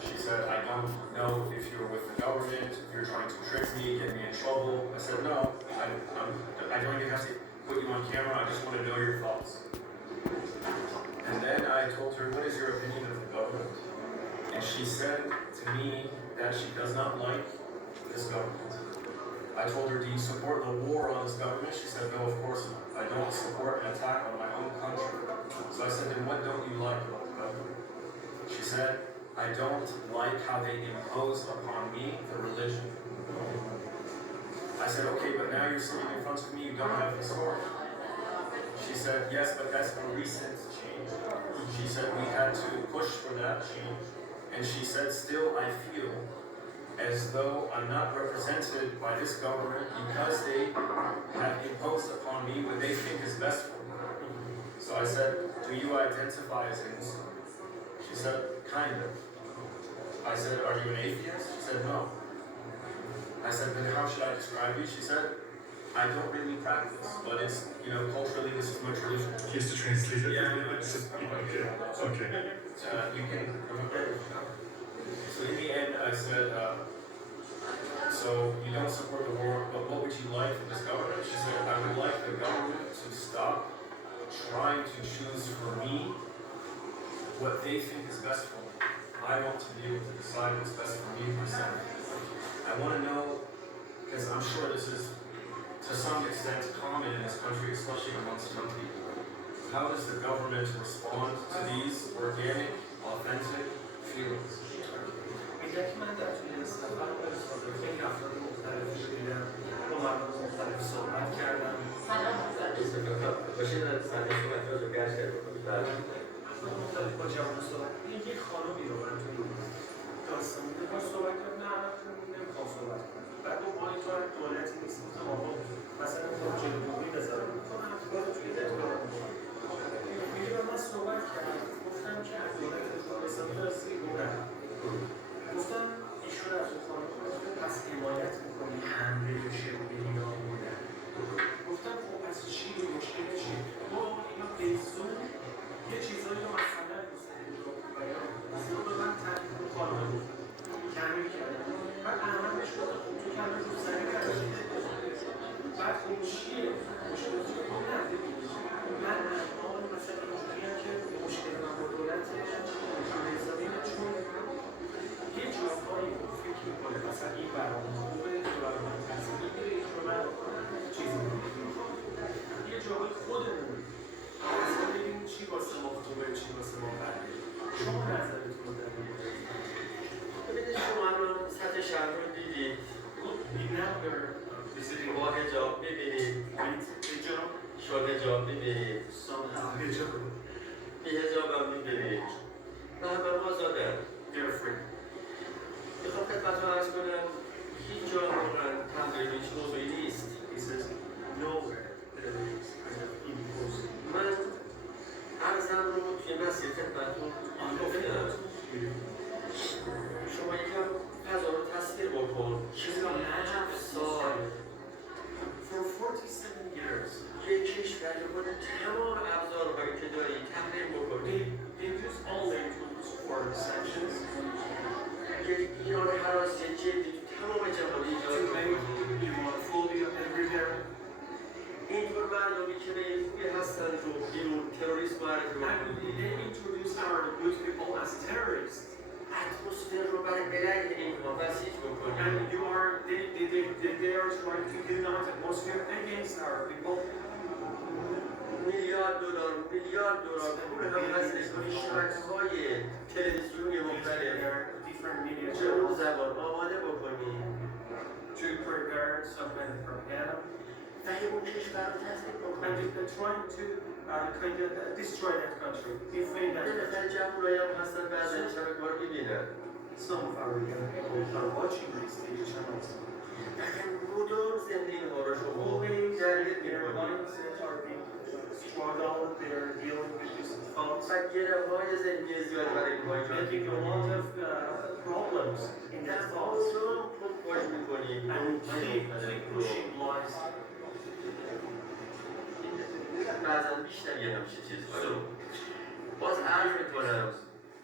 She said, I don't know if you're with the government, if you're trying to trick me, get me in trouble. I said, no, I don't even have to put you on camera, I just want to know your thoughts. And then I told her, what is your opinion of the government? And she said to me that she does not like this government. I told her, do you support the war on this government? She said, no, of course not. I don't support an attack on my own country. So I said, then what don't you like about the government? She said, I don't like how they impose upon me the religion. I said, okay, but now you're sitting in front of me, you don't have the sword. She said, yes, but that's a recent change. She said, we had to push for that change. And she said, still, I feel as though I'm not represented by this government because they have imposed upon me what they think is best for me. So I said, do you identify as a Muslim? She said, kind of. I said, are you an atheist? She said, no. I said, then how should I describe you? She said, I don't really practice, but it's, culturally this is my tradition. He has to translate it. Yeah, Okay. You can, so in the end, I said, so you don't support the war, but what would you like from this government? She said, I would like the government to stop trying to choose for me what they think is best for me. I want to be able to decide what's best for me myself. I want to know, because I'm sure this is to some extent common in this country, especially amongst young people. How does the government respond to these organic, authentic feelings? اگر که من در طول سفر با خیلی افراد مختلفی رو دیدم، با مردم مختلف صحبت کردم. باشه در صحنه صحبت رو گشت کردم. مختلف با جوان صحبت. یک خانومی رو من توی داستان بوده با صحبت کردم، نه نمیخوام صحبت کنم. بعد با این تو دولتی نیست، گفتم آقا مثلا خب جلوگیری بذارم. من افکار توی دلم میگه با من صحبت کردم، گفتم که از دولت حسابی راستی گفتم ایشون از اون خانم گفته پس حمایت میکنی حمله بشه و به اینا بودن. گفتم خب پس چی مشکل چی؟ ما اینا بزون یه چیزایی رو مثلا رو به من تحقیق رو خانم بود کمی کردم. بعد احمدش گفتم خب تو کمی رو سری کردم. بعد خب چیه؟ مشکل چیه؟ خب نه من الان مثلا اینجوری هم که مشکل من با دولت حسابی چون یه جاهایی رو فکر میکنه مثلا این برام خوبه تو برام من تصمیم میگیره این رو من چیزی میکنم یه جاهای خودمون اصلا ببینیم چی واسه ما خوبه چی واسه ما بده. شما نظرتون رو در این ببینید شما الان سطح شهر رو دیدید شما حجاب ببینید شما حجاب ببینید بی حجاب هم میبینید و همه آزاده میخوام خدمت رو عرض کنم هیچ جا واقعا تحقیق هیچ موضوعی نیست. من عرضم رو توی مسیر خدمتتون گفتم شما یکم فضا رو تصویر بکن 7 سال For 47 years یک کشور رو تمام ابزارهایی که داری تحریم بکنی they use all their tools for sanctions یک ایران حراسی جدی تمام جهانی ایجاد to make Islamophobia everywhere. اینطور مردمی که به این خوبی هستن رو بیرون تروریسم معرفی And بکنی they introduce our youth people as terrorists. اتمسفر رو برای بلند اینها بسیج بکنی And they are trying to unite atmosphere against our people. میلیارد دلار پول هم هستش کنی شبکه‌های تلویزیونی مختلف Different media چه اون channels زبان آماده بکنی to prepare some kind of propaganda. و اون کشور رو تصدیق بکنی And they're trying to kind of destroy that country. Defame that country. مثلا جمهورایی هم هستن بعضی شبکه‌ها رو می‌بینن Some of our young people are watching these TV channels. لیکن مدام زنده اینها رو شما Always درگیر their می‌کنی mindsets are being struggled. They're dealing with these thoughts, و گره‌های ذهنی زیاد برای اینها ایجاد making a lot of problems in their thoughts. مدام پشت می‌کنی And keep pushing lies. بعضا بیشتر یه همچین چیزها رو باز عرض می‌کنم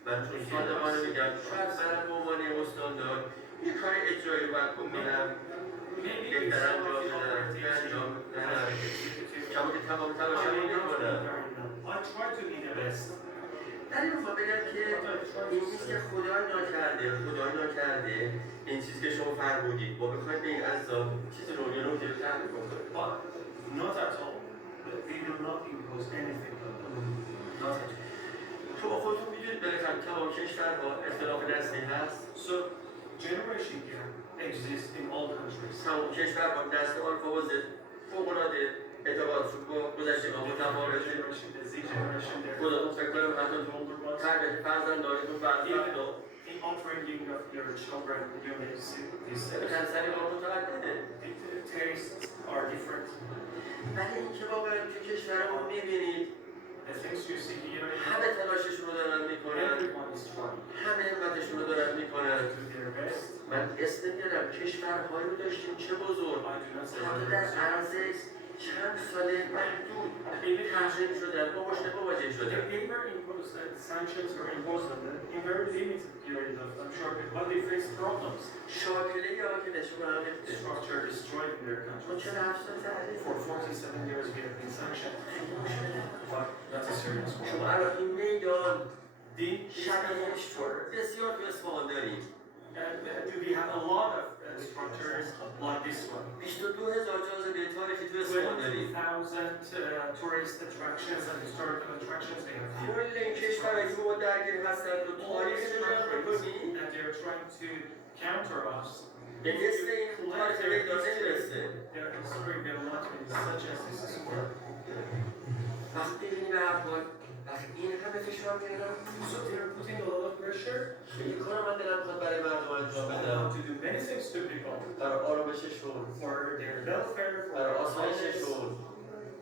من چون صادقانه میگم شاید من به عنوان استاندار یه کار اجرایی باید بکنم بهتر انجام بدم که انجام ندم کما که تمام تلاشمو میکنم ولی میخوام بگم که این نیست که خدای ناکرده این چیزی که شما فرمودید ما بخوایم به این عزا چیز رو یه نکته رو تحمیل بکنیم Not at all. We will not impose anything. Not at all. شما خودتون میدونید بالاخره تمام کشورها اختلاف نسلی هست. So generation gap exists in all countries. تمام کشورها نسل آلفا و زد فوق‌العاده اعتقادشون با گذشتگان متفاوته. خودتون فکر کنم حتی تو تربیت فرزندانتون فرزندان In upbringing of your children, you may see this. کنسری با متعدده. Tastes are different. ولی اینکه واقعا تو کشور ما میبینید The things you see here, همه تلاششون رو دارن میکنن everyone is trying همه همتشون رو دارن میکنن to do their best. من اسم میارم کشورهایی رو داشتیم چه بزرگ I do not say حتی در عرض چند سال محدود تحریم شدن با مشکل مواجه شدن They were imposed, sanctions were imposed on them in very limited period of time, short, but they faced problems. شاکله یا که نشون هم The نمیده structure destroyed in their ما country. چرا 7 سال تحریم For 47 years we have been sanctioned. But that's a serious شما problem. الان این میدان The شبیهش بسیار تو اصفهان داریم we have a lot of structures like this one. 22,000 جاذبه تاریخی تو اصفهان داریم 20,000 tourist attractions and historical attractions they have here. کل این کشورهایی که با درگیر هستن و تاریخش رو جمع کنیم And they're trying to counter us. به نصف این تاریخ میدان نمیرسه Their history, their Latin, such as this is for. وقتی ببینی به افغان وقتی این همه فشار میارم So they're putting a lot of pressure. این کار من دلم میخواد برای مردم انجام They بدم want to do many things to people. برای آرامششون For their welfare, for برای their آسایششون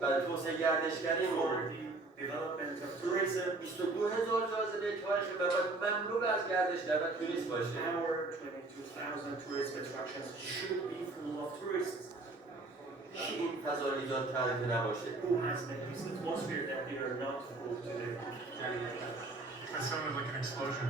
برای توسعه گردشگریمون for the development of tourism. 22,000 جاذبه تاریخ باید مملو از گردشگر و توریست باشه Our 22,000 tourist attractions should be full of tourists. کی این فضا رو ایجاد کرده که نباشه Who has made this atmosphere that they are not full today? That sounded like an explosion.